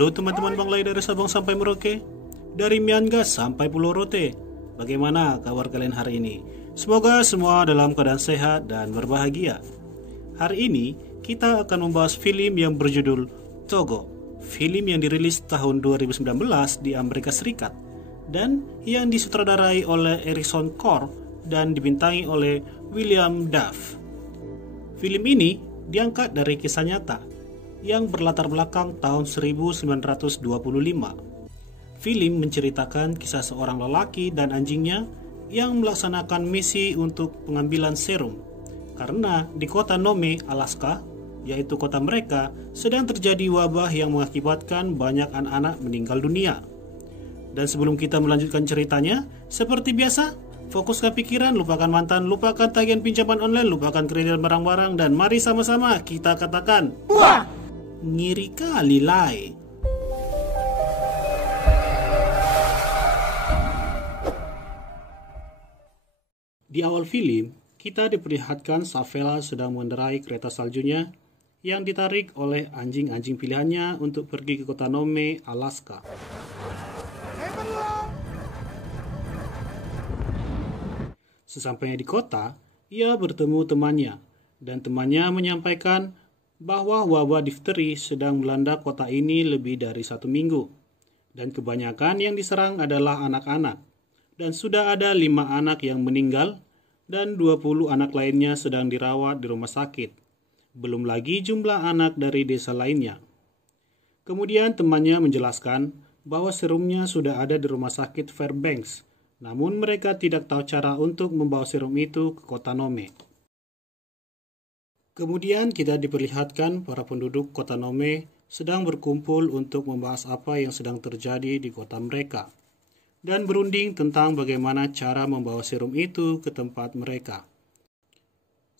Halo teman-teman Banglai dari Sabang sampai Merauke, dari Myangas sampai Pulau Rote. Bagaimana kabar kalian hari ini? Semoga semua dalam keadaan sehat dan berbahagia. Hari ini kita akan membahas film yang berjudul Togo. Film yang dirilis tahun 2019 di Amerika Serikat dan yang disutradarai oleh Ericson Core dan dibintangi oleh William Duff. Film ini diangkat dari kisah nyata yang berlatar belakang tahun 1925. Film menceritakan kisah seorang lelaki dan anjingnya yang melaksanakan misi untuk pengambilan serum. Karena di kota Nome, Alaska, yaitu kota mereka, sedang terjadi wabah yang mengakibatkan banyak anak-anak meninggal dunia. Dan sebelum kita melanjutkan ceritanya, seperti biasa, fokuskan pikiran, lupakan mantan, lupakan tagihan pinjaman online, lupakan kredit barang-barang, dan mari sama-sama kita katakan, wah! Ngiri kali lai. Di awal film, kita diperlihatkan Savella sedang mengendarai kereta saljunya yang ditarik oleh anjing-anjing pilihannya untuk pergi ke kota Nome, Alaska. Sesampainya di kota, ia bertemu temannya, dan temannya menyampaikan bahwa wabah difteri sedang melanda kota ini lebih dari 1 minggu, dan kebanyakan yang diserang adalah anak-anak, dan sudah ada 5 anak yang meninggal, dan 20 anak lainnya sedang dirawat di rumah sakit, belum lagi jumlah anak dari desa lainnya. Kemudian temannya menjelaskan bahwa serumnya sudah ada di rumah sakit Fairbanks, namun mereka tidak tahu cara untuk membawa serum itu ke kota Nome. Kemudian kita diperlihatkan para penduduk kota Nome sedang berkumpul untuk membahas apa yang sedang terjadi di kota mereka dan berunding tentang bagaimana cara membawa serum itu ke tempat mereka.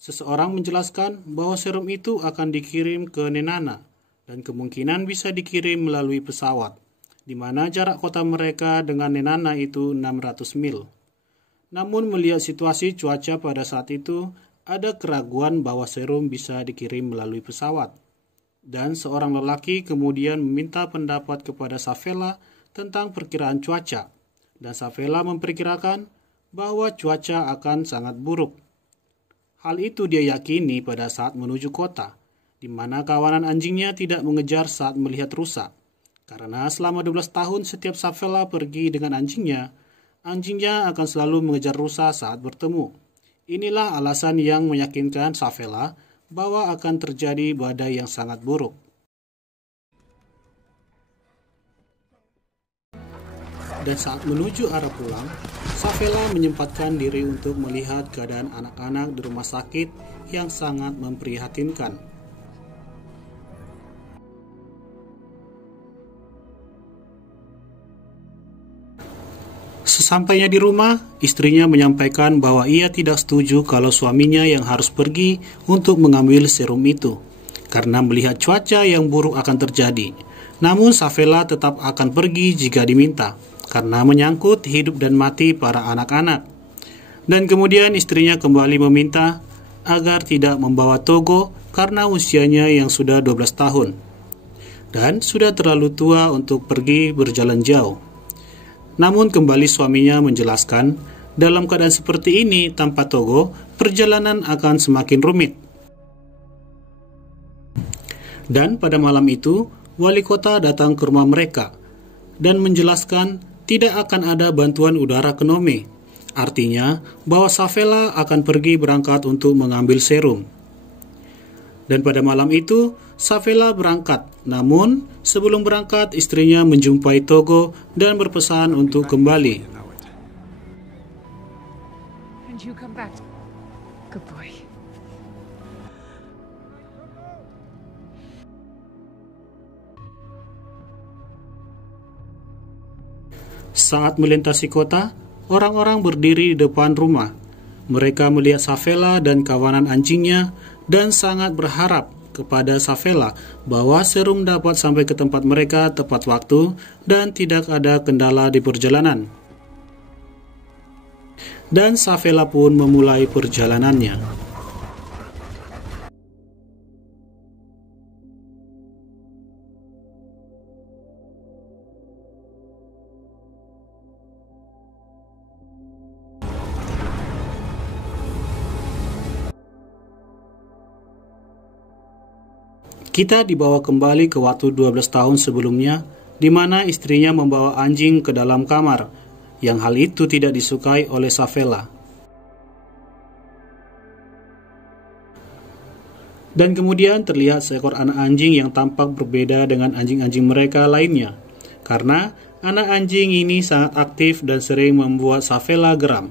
Seseorang menjelaskan bahwa serum itu akan dikirim ke Nenana dan kemungkinan bisa dikirim melalui pesawat, di mana jarak kota mereka dengan Nenana itu 600 mil. Namun melihat situasi cuaca pada saat itu, ada keraguan bahwa serum bisa dikirim melalui pesawat. Dan seorang lelaki kemudian meminta pendapat kepada Savella tentang perkiraan cuaca. Dan Savella memperkirakan bahwa cuaca akan sangat buruk. Hal itu dia yakini pada saat menuju kota, di mana kawanan anjingnya tidak mengejar saat melihat rusa. Karena selama 12 tahun setiap Savella pergi dengan anjingnya akan selalu mengejar rusa saat bertemu. Inilah alasan yang meyakinkan Savella bahwa akan terjadi badai yang sangat buruk. Dan saat menuju arah pulang, Savella menyempatkan diri untuk melihat keadaan anak-anak di rumah sakit yang sangat memprihatinkan. Sesampainya di rumah, istrinya menyampaikan bahwa ia tidak setuju kalau suaminya yang harus pergi untuk mengambil serum itu, karena melihat cuaca yang buruk akan terjadi. Namun Savella tetap akan pergi jika diminta, karena menyangkut hidup dan mati para anak-anak. Dan kemudian istrinya kembali meminta agar tidak membawa Togo karena usianya yang sudah 12 tahun, dan sudah terlalu tua untuk pergi berjalan jauh. Namun kembali suaminya menjelaskan, dalam keadaan seperti ini tanpa Togo, perjalanan akan semakin rumit. Dan pada malam itu, wali kota datang ke rumah mereka dan menjelaskan tidak akan ada bantuan udara ke Nome. Artinya bahwa Savella akan pergi berangkat untuk mengambil serum. Dan pada malam itu, Savella berangkat. Namun, sebelum berangkat, istrinya menjumpai Togo dan berpesan untuk kembali. And you come back. Good boy. Saat melintasi kota, orang-orang berdiri di depan rumah. Mereka melihat Savella dan kawanan anjingnya dan sangat berharap kepada Savella bahwa serum dapat sampai ke tempat mereka tepat waktu dan tidak ada kendala di perjalanan. Dan Savella pun memulai perjalanannya. Kita dibawa kembali ke waktu 12 tahun sebelumnya, di mana istrinya membawa anjing ke dalam kamar, yang hal itu tidak disukai oleh Savella. Dan kemudian terlihat seekor anak anjing yang tampak berbeda dengan anjing-anjing mereka lainnya, karena anak anjing ini sangat aktif dan sering membuat Savella geram.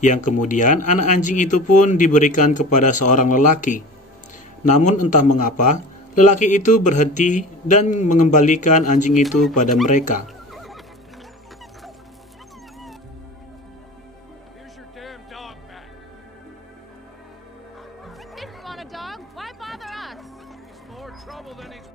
Yang kemudian anak anjing itu pun diberikan kepada seorang lelaki. Namun entah mengapa, lelaki itu berhenti dan mengembalikan anjing itu pada mereka. Here's your damn dog back. Didn't want a dog. Why bother us? He's more trouble than he's...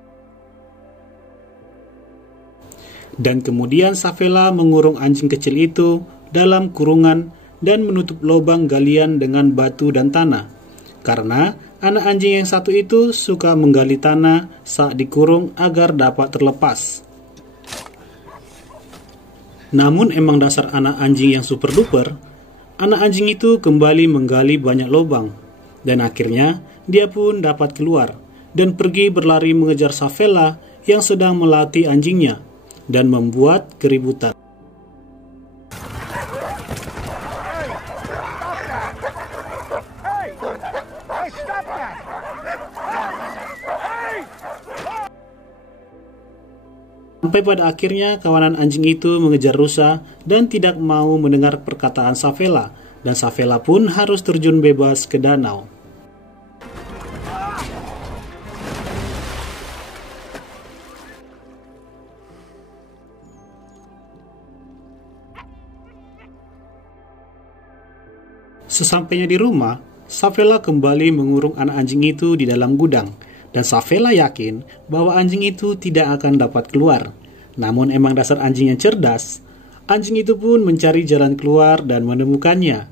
Dan kemudian Savella mengurung anjing kecil itu dalam kurungan dan menutup lubang galian dengan batu dan tanah, karena anak anjing yang satu itu suka menggali tanah saat dikurung agar dapat terlepas. Namun emang dasar anak anjing yang super duper, anak anjing itu kembali menggali banyak lubang, dan akhirnya dia pun dapat keluar dan pergi berlari mengejar Savella yang sedang melatih anjingnya dan membuat keributan. Sampai pada akhirnya kawanan anjing itu mengejar rusa dan tidak mau mendengar perkataan Savella, dan Savella pun harus terjun bebas ke danau. Sesampainya di rumah, Savella kembali mengurung anak anjing itu di dalam gudang, dan Savella yakin bahwa anjing itu tidak akan dapat keluar. Namun emang dasar anjing yang cerdas, anjing itu pun mencari jalan keluar dan menemukannya.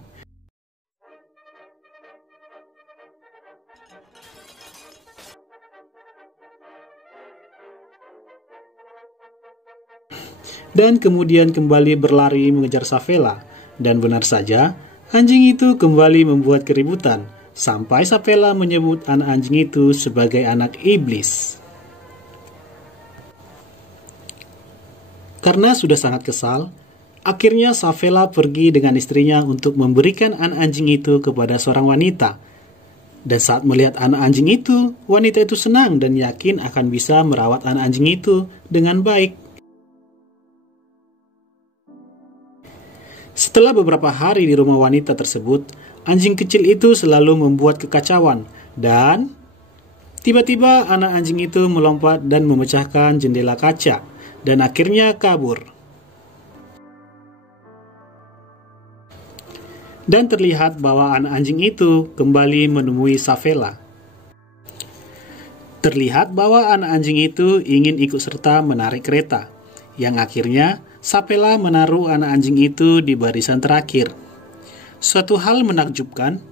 Dan kemudian kembali berlari mengejar Savella, dan benar saja, anjing itu kembali membuat keributan, sampai Savella menyebut anak anjing itu sebagai anak iblis. Karena sudah sangat kesal, akhirnya Savella pergi dengan istrinya untuk memberikan anak anjing itu kepada seorang wanita. Dan saat melihat anak anjing itu, wanita itu senang dan yakin akan bisa merawat anak anjing itu dengan baik. Setelah beberapa hari di rumah wanita tersebut, anjing kecil itu selalu membuat kekacauan, dan tiba-tiba anak anjing itu melompat dan memecahkan jendela kaca, dan akhirnya kabur. Dan terlihat bahwa anak anjing itu kembali menemui Savella. Terlihat bahwa anak anjing itu ingin ikut serta menarik kereta, yang akhirnya Savella menaruh anak anjing itu di barisan terakhir. Suatu hal menakjubkan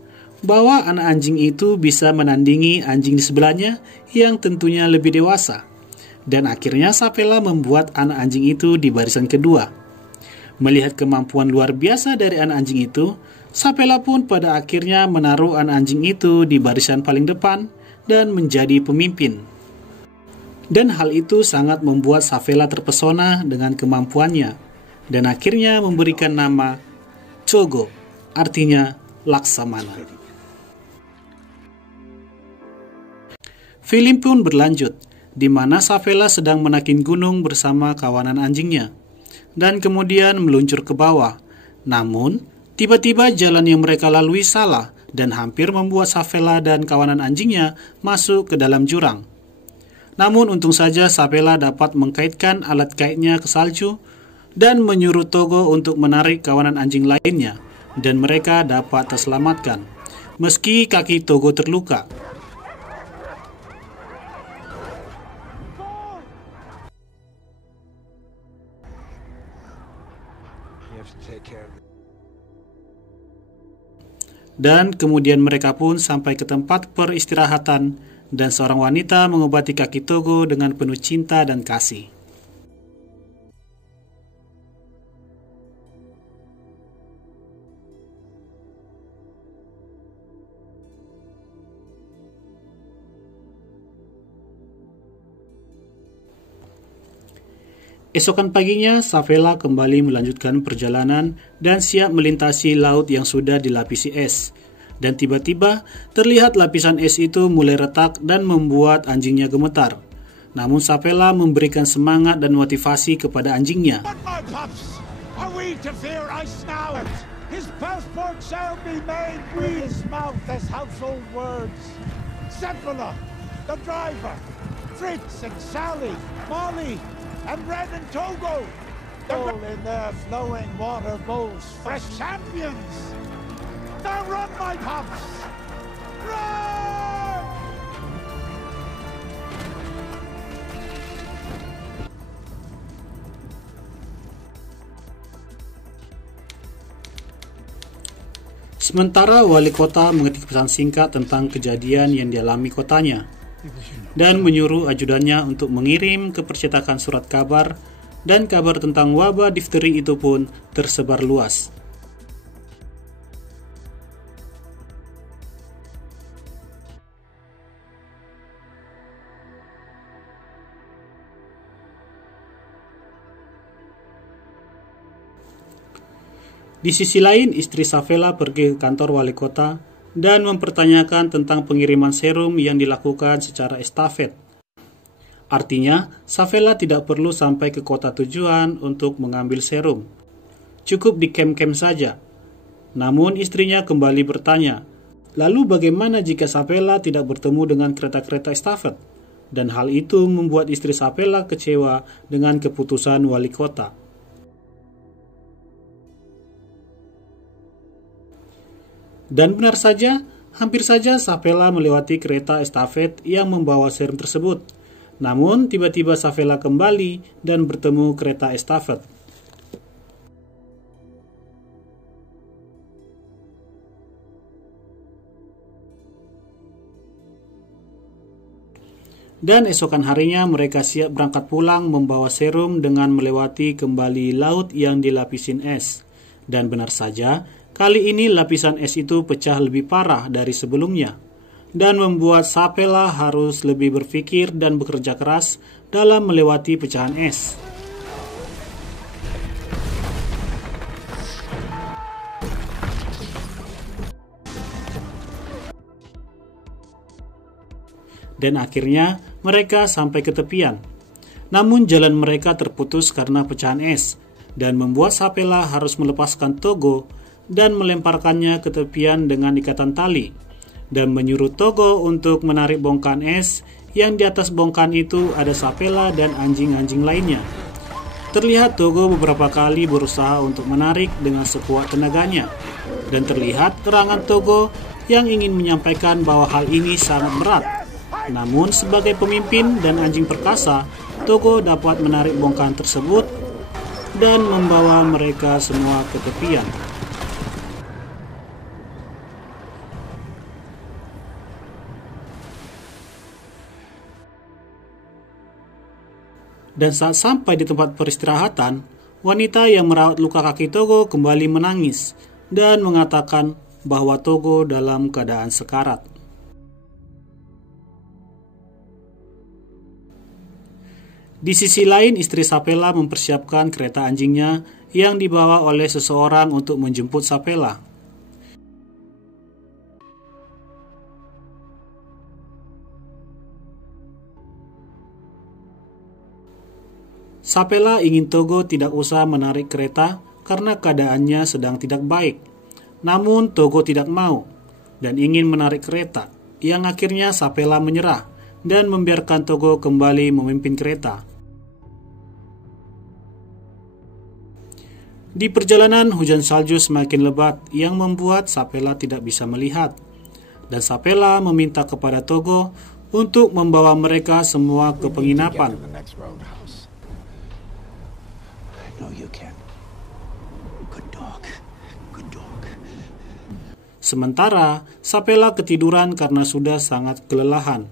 bahwa anak anjing itu bisa menandingi anjing di sebelahnya yang tentunya lebih dewasa. Dan akhirnya Savella membuat anak anjing itu di barisan kedua. Melihat kemampuan luar biasa dari anak anjing itu, Savella pun pada akhirnya menaruh anak anjing itu di barisan paling depan dan menjadi pemimpin. Dan hal itu sangat membuat Savella terpesona dengan kemampuannya, dan akhirnya memberikan nama Togo, artinya Laksamana. Film pun berlanjut, di mana Savella sedang menaiki gunung bersama kawanan anjingnya, dan kemudian meluncur ke bawah. Namun, tiba-tiba jalan yang mereka lalui salah, dan hampir membuat Savella dan kawanan anjingnya masuk ke dalam jurang. Namun untung saja Savella dapat mengkaitkan alat kaitnya ke salju, dan menyuruh Togo untuk menarik kawanan anjing lainnya, dan mereka dapat terselamatkan, meski kaki Togo terluka. Dan kemudian mereka pun sampai ke tempat peristirahatan, dan seorang wanita mengobati kaki Togo dengan penuh cinta dan kasih. Esokan paginya, Savela kembali melanjutkan perjalanan dan siap melintasi laut yang sudah dilapisi es. Dan tiba-tiba, terlihat lapisan es itu mulai retak dan membuat anjingnya gemetar. Namun Savela memberikan semangat dan motivasi kepada anjingnya. But my pups, are we to fear ice now? His passport shall be made. We mouth as household words. Cephala, the driver, Fritz and Sally, Molly, and Red and Togo. All in their flowing water bowls, fresh champions. Now run, my pups! Run! Sementara wali kota mengetik pesan singkat tentang kejadian yang dialami kotanya dan menyuruh ajudannya untuk mengirim ke percetakan surat kabar, dan kabar tentang wabah difteri itu pun tersebar luas. Di sisi lain, istri Savela pergi ke kantor wali kota dan mempertanyakan tentang pengiriman serum yang dilakukan secara estafet. Artinya, Savela tidak perlu sampai ke kota tujuan untuk mengambil serum. Cukup di camp-camp saja. Namun istrinya kembali bertanya, lalu bagaimana jika Savela tidak bertemu dengan kereta-kereta estafet? Dan hal itu membuat istri Savela kecewa dengan keputusan wali kota. Dan benar saja, hampir saja Savela melewati kereta estafet yang membawa serum tersebut. Namun, tiba-tiba Savela kembali dan bertemu kereta estafet. Dan esokan harinya mereka siap berangkat pulang membawa serum dengan melewati kembali laut yang dilapisin es. Dan benar saja, kali ini lapisan es itu pecah lebih parah dari sebelumnya, dan membuat Savela harus lebih berpikir dan bekerja keras dalam melewati pecahan es. Dan akhirnya mereka sampai ke tepian. Namun jalan mereka terputus karena pecahan es, dan membuat Savela harus melepaskan Togo dan melemparkannya ke tepian dengan ikatan tali, dan menyuruh Togo untuk menarik bongkahan es yang di atas bongkahan itu ada Savela dan anjing-anjing lainnya. Terlihat Togo beberapa kali berusaha untuk menarik dengan sekuat tenaganya, dan terlihat kerangan Togo yang ingin menyampaikan bahwa hal ini sangat berat. Namun sebagai pemimpin dan anjing perkasa, Togo dapat menarik bongkahan tersebut dan membawa mereka semua ke tepian. Dan saat sampai di tempat peristirahatan, wanita yang merawat luka kaki Togo kembali menangis dan mengatakan bahwa Togo dalam keadaan sekarat. Di sisi lain, istri Savela mempersiapkan kereta anjingnya yang dibawa oleh seseorang untuk menjemput Savela. Savela ingin Togo tidak usah menarik kereta karena keadaannya sedang tidak baik. Namun Togo tidak mau dan ingin menarik kereta, yang akhirnya Savela menyerah dan membiarkan Togo kembali memimpin kereta. Di perjalanan, hujan salju semakin lebat yang membuat Savela tidak bisa melihat. Dan Savela meminta kepada Togo untuk membawa mereka semua ke penginapan. Sementara Savela ketiduran karena sudah sangat kelelahan.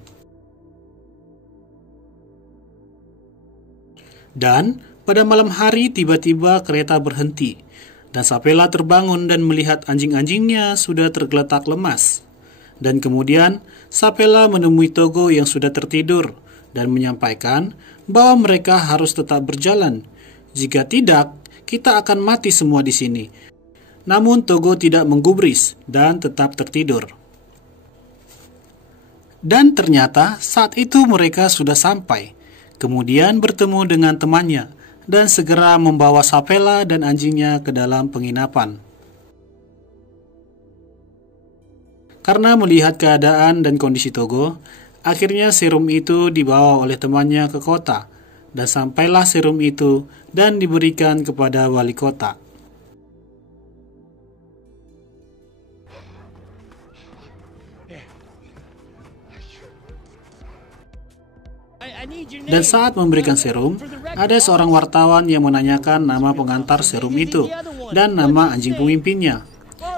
Dan pada malam hari tiba-tiba kereta berhenti, dan Savela terbangun dan melihat anjing-anjingnya sudah tergeletak lemas. Dan kemudian Savela menemui Togo yang sudah tertidur dan menyampaikan bahwa mereka harus tetap berjalan. Jika tidak, kita akan mati semua di sini. Namun Togo tidak menggubris dan tetap tertidur. Dan ternyata saat itu mereka sudah sampai. Kemudian bertemu dengan temannya dan segera membawa Safela dan anjingnya ke dalam penginapan. Karena melihat keadaan dan kondisi Togo, akhirnya serum itu dibawa oleh temannya ke kota, dan sampailah serum itu dan diberikan kepada wali kota. Dan saat memberikan serum, ada seorang wartawan yang menanyakan nama pengantar serum itu dan nama anjing pemimpinnya,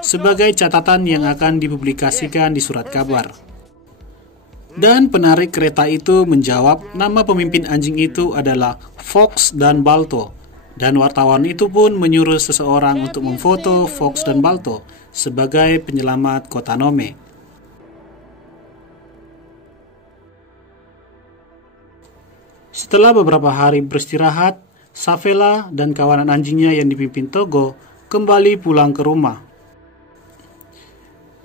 sebagai catatan yang akan dipublikasikan di surat kabar. Dan penarik kereta itu menjawab nama pemimpin anjing itu adalah Fox dan Balto. Dan wartawan itu pun menyuruh seseorang untuk memfoto Fox dan Balto sebagai penyelamat kota Nome. Setelah beberapa hari beristirahat, Safela dan kawanan anjingnya yang dipimpin Togo kembali pulang ke rumah.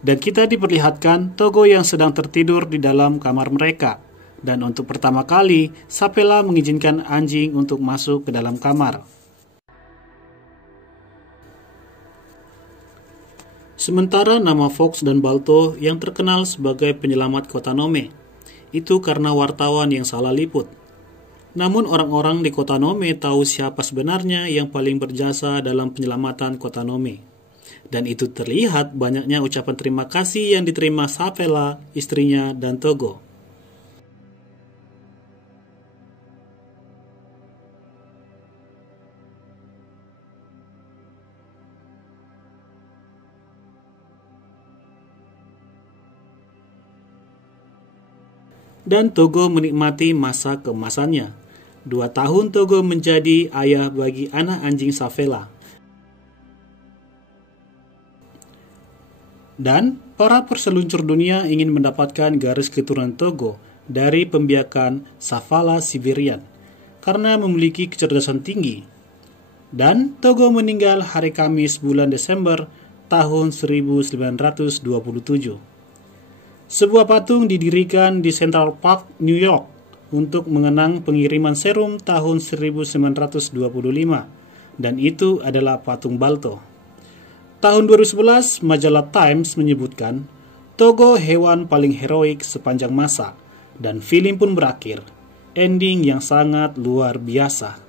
Dan kita diperlihatkan Togo yang sedang tertidur di dalam kamar mereka. Dan untuk pertama kali, Safela mengizinkan anjing untuk masuk ke dalam kamar. Sementara nama Fox dan Balto yang terkenal sebagai penyelamat kota Nome, itu karena wartawan yang salah liput. Namun orang-orang di kota Nome tahu siapa sebenarnya yang paling berjasa dalam penyelamatan kota Nome. Dan itu terlihat banyaknya ucapan terima kasih yang diterima Safela, istrinya, dan Togo. Dan Togo menikmati masa keemasannya. 2 tahun Togo menjadi ayah bagi anak anjing Safela. Dan para perseluncur dunia ingin mendapatkan garis keturunan Togo dari pembiakan Safala Siberian karena memiliki kecerdasan tinggi. Dan Togo meninggal hari Kamis bulan Desember tahun 1927. Sebuah patung didirikan di Central Park, New York untuk mengenang pengiriman serum tahun 1925 dan itu adalah patung Balto. Tahun 2011, majalah Times menyebutkan Togo hewan paling heroik sepanjang masa dan film pun berakhir. Ending yang sangat luar biasa.